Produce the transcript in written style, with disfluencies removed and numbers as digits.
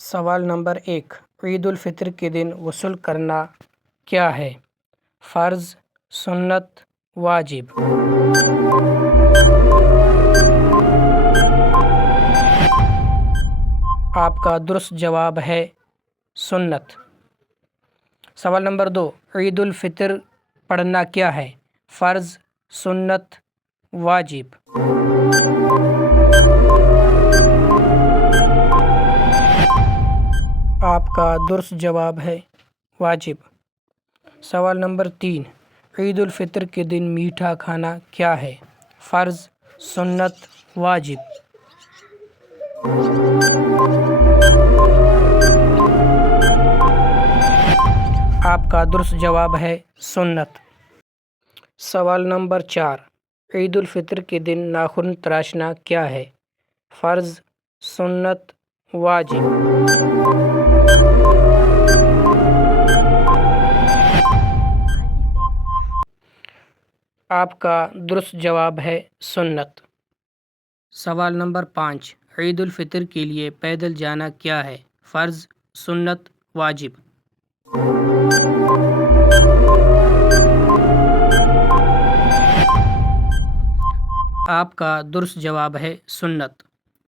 سوال نمبر 1، عید الفطر کے دن غسل کرنا کیا ہے؟ فرض، سنت، واجب؟ آپ کا درست جواب ہے سنت۔ سوال نمبر 2، عید الفطر پڑھنا کیا ہے؟ فرض، سنت، واجب؟ آپ کا درست جواب ہے واجب۔ سوال نمبر 3، عید الفطر کے دن میٹھا کھانا کیا ہے؟ فرض، سنت، واجب؟ آپ کا درست جواب ہے سنت۔ سوال نمبر 4، عید الفطر کے دن ناخن تراشنا کیا ہے؟ فرض، سنت، واجب؟ آپ کا درست جواب ہے سنت۔ سوال نمبر 5، عید الفطر کے لیے پیدل جانا کیا ہے؟ فرض، سنت، واجب؟ آپ کا درست جواب ہے سنت۔